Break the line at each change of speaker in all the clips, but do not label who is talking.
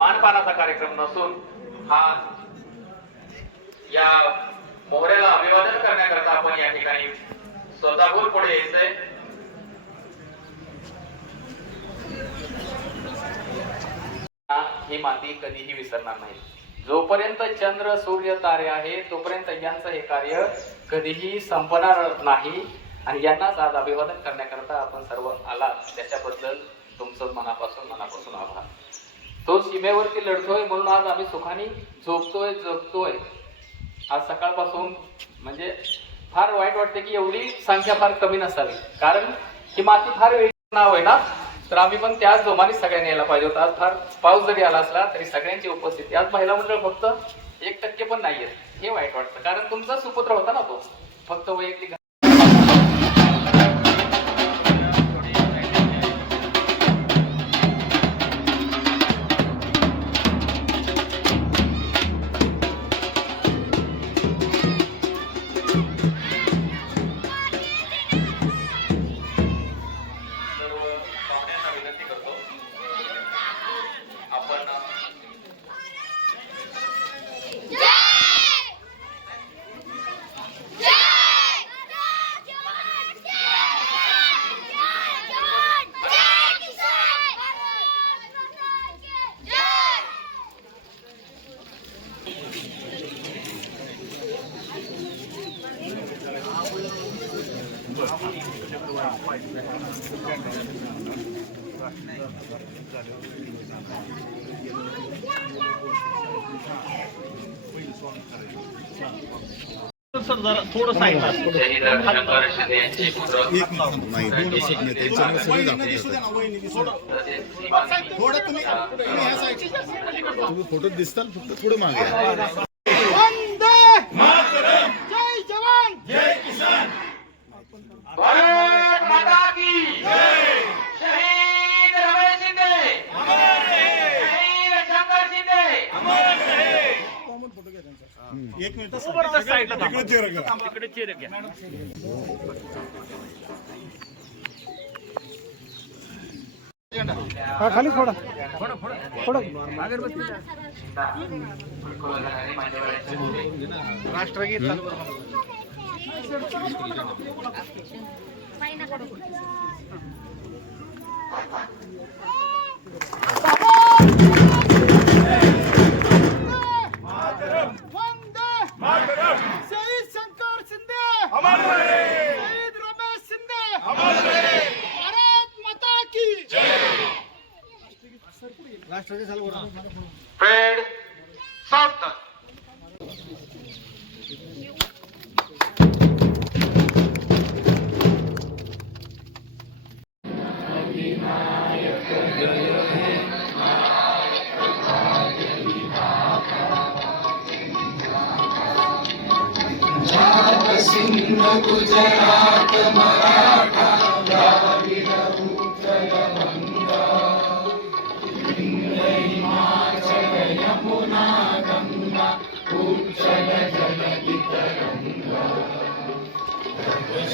मानपानाचा कार्यक्रम नसून हा या मोहऱ्याला अभिवादन करण्याकरता आपण या ठिकाणी स्वतःहून पुढे यायचंय. ही माती कधीही विसरणार नाही. जोपर्यंत चंद्र सूर्य तारे आहे तोपर्यंत यांचं हे कार्य कधीही संपणार नाही. आणि यांनाच आज अभिवादन करण्याकरता आपण सर्व आलात. त्याच्याबद्दल तुमचं मनापासून मनापासून आभार. तो सीमेवरती लढतोय म्हणून आज आम्ही सुखाने झोपतोय जगतोय. आज सकाळपासून म्हणजे फार वाईट वाटते की एवढी संख्या फार कमी नसावी. कारण ही माती फार वेगळी नाव आहे ना? तर आम्ही पण त्याच जोमाने सगळ्यांनी यायला पाहिजे होतं. आज फार पाऊस जरी आला असला तरी सगळ्यांची उपस्थिती. आज महिला मंडळ फक्त एक टक्के पण नाहीये. हे वाईट वाटतं. कारण तुमचा सुपुत्र होता ना तो. फक्त वैयक्तिक सीमांनी
थोडं तुम्ही फोटो दिसताल फक्त थोडं मागे या.
भारत माता की शहीद रमेश शिंदे शहीद शंकर शिंदे
एक मिनिट
साईडला.
इकडे चेहरे
घ्या.
खाली थोडा
राष्ट्रगीत
पेड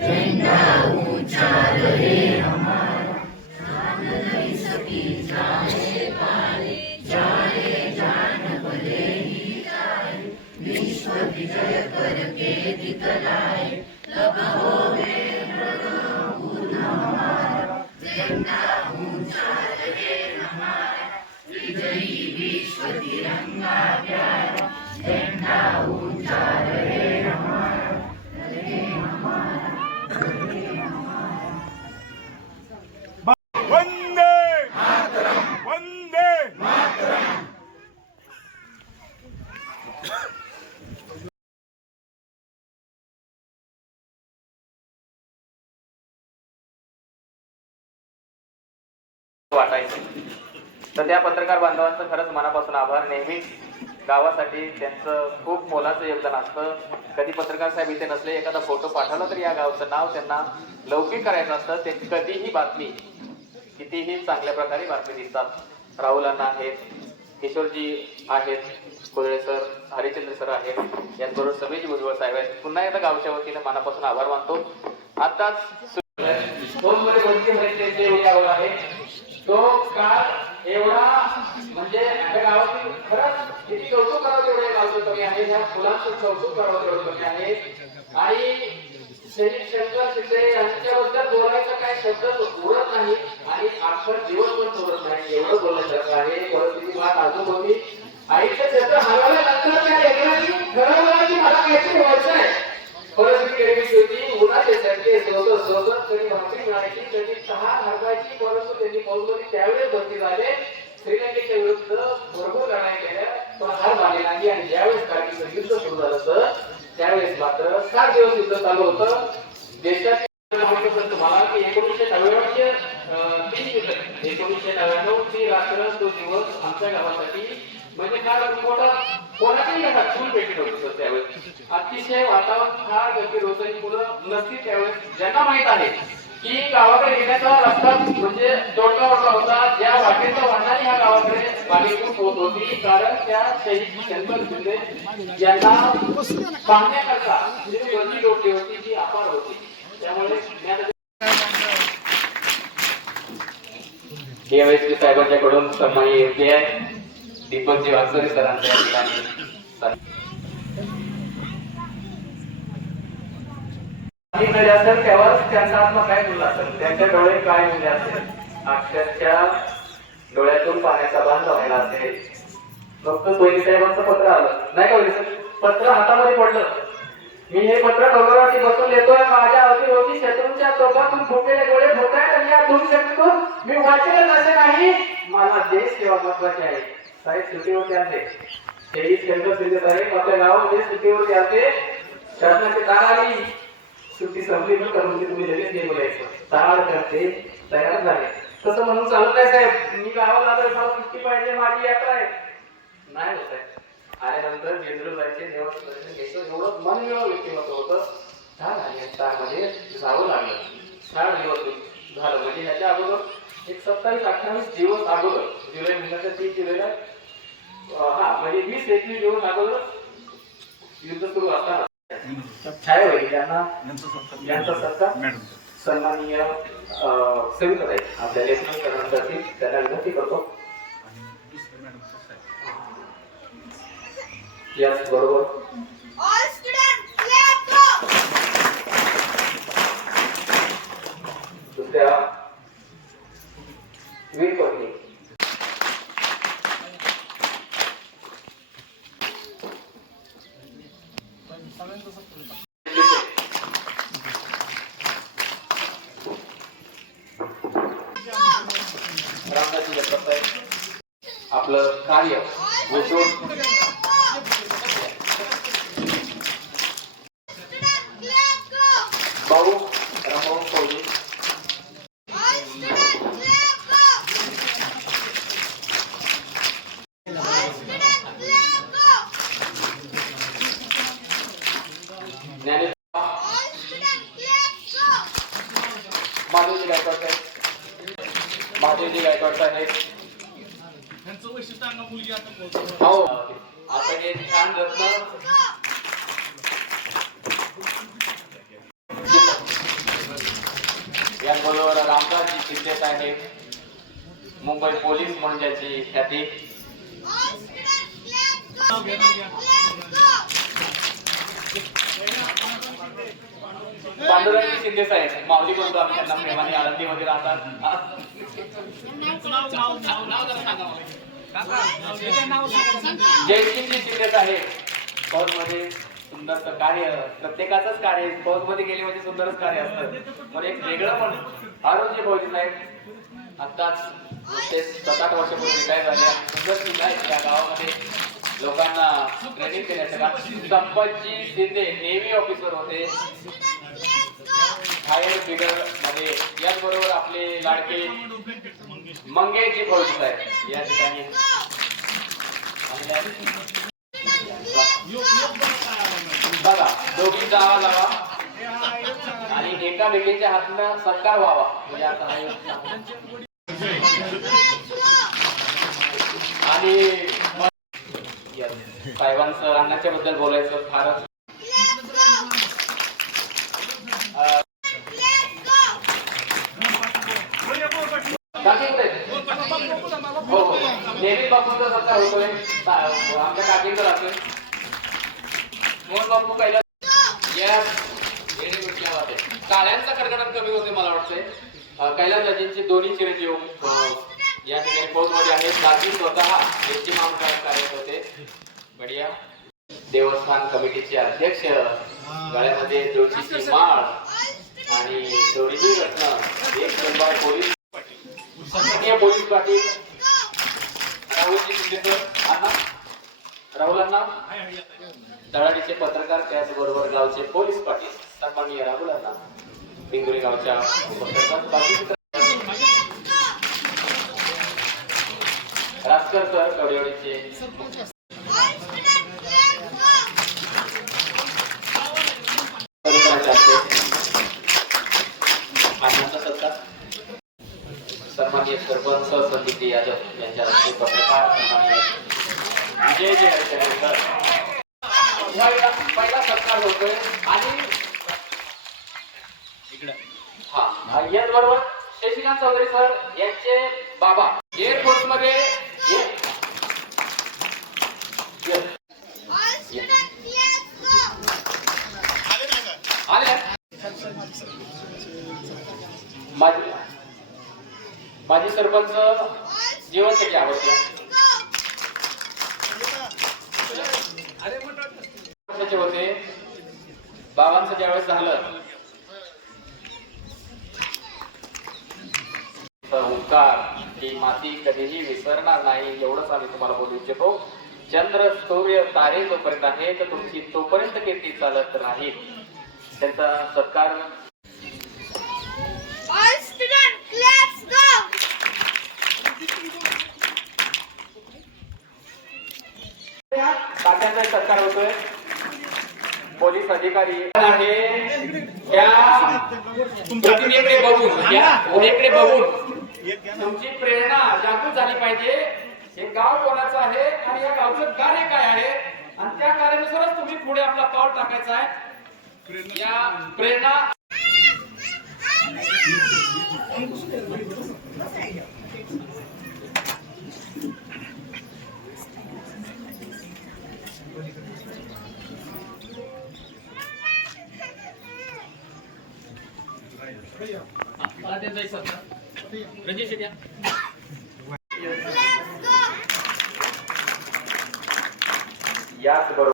झेंडा ऊंचा रहे
पाहिजे. तर त्या पत्रकार बांधवांचं खरंच मनापासून आभार. नेहमीच गावासाठी त्यांचं खूप मोलाचं योगदान असतं. कधी पत्रकार साहेब इथे नसले एखादा फोटो पाठवला तर या गावचं नाव त्यांना लौकिक करायचं असतं. ते कधीही बातमी कितीही चांगल्या प्रकारे बातमी दिसतात. राहुल आहेत किशोरजी आहेत कोदळे सर हरिचंद्र सर आहेत. याचबरोबर समीजी भुजबळ साहेब आहेत. पुन्हा एकदा गावच्या वतीने मनापासून आभार मानतो. आताच फोनमध्ये आहे? तो काळ एवढा म्हणजे आपल्या गावातील खरंच किती कौतुक करावं तेवढं गावचं कमी आहे. ह्या फुलांचं कौतुक करावं तेवढं कमी आहे. आणि शहीद शंकर शिंदे यांच्याबद्दल बोलायचं काय शब्द उरत नाही. आणि आपण दिवस पण उरत नाही. एवढं बोलण्यासारखं आहे. परिस्थिती फार नाजूक होती. आईचं क्षेत्र हरवल्यानंतर त्या लेकरांनी ठरवलं की मला काहीतरी व्हायचं आहे. परिस्थिती होती उन्हाचे सारखे सोबत सोबत कधी भाकरी मिळायची कधी चहा हरवायची परंतु त्यांनी त्यावेळेस भरती झाले श्रीलंकेच्या विरुद्ध भरपूर लढाई केल्या पण हार मानली नाही. आणि ज्यावेळेस कारगिलचं युद्ध सुरू झालं तर त्यावेळेस मात्र सात दिवस युद्ध चालू होतं. देशात तुम्हाला की एकोणीसशे नव्याण्णवचे तीन एकोणीसशे नव्याण्णव ती रात्र तो दिवस आमच्या गावासाठी म्हणजे काय कोणा कोणाच्याही घरात चूल पेटी होत त्यावेळेस. अतिशय वातावरण फार गंभीर होतं आणि मुलं नसती त्यावेळेस. ज्यांना माहीत आहे की गावाकडे येण्याचा रस्ता म्हणजे जोडका वडका होता ज्या वाटेचा वाहनाने ह्या गावाकडे पाणीपूर होत होती. कारण त्या शहीद शंकर शिंदे यांना पाहण्याकरता जी गर्दी जोडली होती ती अपार होती. त्यामुळे ज्ञान- साहेबांच्याकडून सन्मानी योग्य आहे दीपक दीपकजी वागसरे सरांच्या ठिकाणी असेल तेव्हाच त्यांचा आत्मा काय बोलला असेल? त्यांच्या डोळे काय म्हणजे असेल? अक्षरच्या डोळ्यातून पाण्याचा बांध व्हायला असेल फक्त सोयी साहेबांचं पत्र आलं. नाही का सर पत्र हातामध्ये पडलं. मी हे पत्र डोंगरावरती बसून येतोय माझ्या अवतीभोवती शत्रूंच्या तोफातून फुटलेले गोळे होत आणि या दोन शत्रूतून मी वाचेलच असे नाही. मला देश सेवा महत्वाची आहे. साहेब सुट्टीवरती आले शहीद शंकर शिंदे आहे आपल्या गावामध्ये सुट्टीवरती आले शासनाची तार आली सुट्टी संपली तर म्हणजे तुम्ही लगेच हे बोलायचं तार करते तयार झाले तसं म्हणून चालत नाही साहेब। मी गावाला आलोय मला सुट्टी पाहिजे माझी यात्रा आहे नाही होत आहे आल्यानंतर जेंद्र जायचे देवाचं दर्शन घ्यायचं एवढं मनमिळव व्यक्तिमत्व होतं। छान आणि त्यामध्ये म्हणजे जावं लागलं. छान दिवस झालं. म्हणजे ह्याच्या अगोदर एक सत्तावीस अठ्ठावीस दिवस अगोदर जुलै महिन्याच्या तीस जुलैला हा म्हणजे वीस एकवीस दिवस अगोदर युद्ध सुरू असताना छाया वैद्य यांना यांचा सत्कार सन्माननीय आहे आपल्या लेखन करण्यासाठी त्यांना विनंती करतो. याच कार्य हो. आता हे छान रत्न याचबरोबर रामदासजी शिंदे साहेब मुंबई पोलीस म्हणून ज्याची ख्याती पांडुरंग शिंदे साहेब माऊली बोलतो आम्ही त्यांना प्रेमाने आळंदीमध्ये राहतात. जयश्रीजी शिंदे साहेब फौजमध्ये सुंदरचं कार्य प्रत्येकाचंच कार्य फौजमध्ये गेले म्हणजे सुंदरच कार्य असतं. पण एक वेगळं पण आरोग्य फौजी साहेब आत्ताच ते सात आठ वर्षापूर्वी काय झाले सुंदर सुद्धा आहेत त्या गावामध्ये. लोकांना ट्रेनिंग देण्याचं काम संपतजी शिंदे नेव्ही ऑफिसर होते. फायर ब्रिगेडमध्ये. याचबरोबर आपले लाडके मंगेशजी फौजी साहेब या ठिकाणी. बघा दोघींचा आवाज हवा आणि एका व्यक्तीच्या हातनं सत्कार व्हावा. म्हणजे आता आणि साहेबांचं अन्नाच्या बद्दल बोलायचं फारच हो हो. नेहमी बापूंचा सत्कार होतोय. आमच्या काकींचा राहतोय. मोहन बापू पहिला या काळ्यांचा कडकडाट कमी होते मला वाटतंय. अं, दोन्ही चिरंजीव या ठिकाणी कोर्टमध्ये मध्ये आहेत. दाजी स्वतः यांची मामूल कार्यरत होते. बढिया. देवस्थान कमिटीचे अध्यक्ष गळ्यामध्ये तुळशीची माळ आणि जोडीची रत्न एक नंबर पोलीस सन्माननीय पोलीस पाटील. राहुलजी शिंदे अण्णा. राहुल अण्णा. तळाडीचे पत्रकार त्याचबरोबर गावचे पोलीस पाटील. सन्माननीय राहुल अण्णा. पिंगुरी गावच्या पत्रकार राजकर सर कवडेवाडीचे पत्रकाराचे अध्यक्ष. आनंद सत्कार सन्माननीय सरपंच संदीप यादव यांच्या हस्ते पत्रकार सन्माननीय विजय जे हरिचंद्र सर पहिला पहिला सत्कार होतोय. आणि हा. याचबरोबर शशिकांत चौधरी सर यांचे बाबा. एअरफोर्समध्ये माझी माझी सरपंच जीवनशैली आवडते वर्षाचे होते. बाबांचं ज्यावेळेस झालं. उपकार ही माती कधीही विसरणार नाही एवढंच आम्ही तुम्हाला बोलू इच्छितो. चंद्र सूर्य तारे जोपर्यंत आहे तर तुमची तोपर्यंत कीर्ती चालत राहील. त्यांचा सत्कार
All students, let's go.
तात्यांचा एक सत्कार होतोय पोलीस अधिकारी आहे. त्या प्रतिमेकडे बघून त्या बघून तुमची प्रेरणा जागृत झाली पाहिजे. हे गाव कोणाचं आहे आणि या गावचं कार्य काय आहे? आणि त्या कार्यानुसारच तुम्ही पुढे आपला पाऊल टाकायचा आहे. या प्रेरणा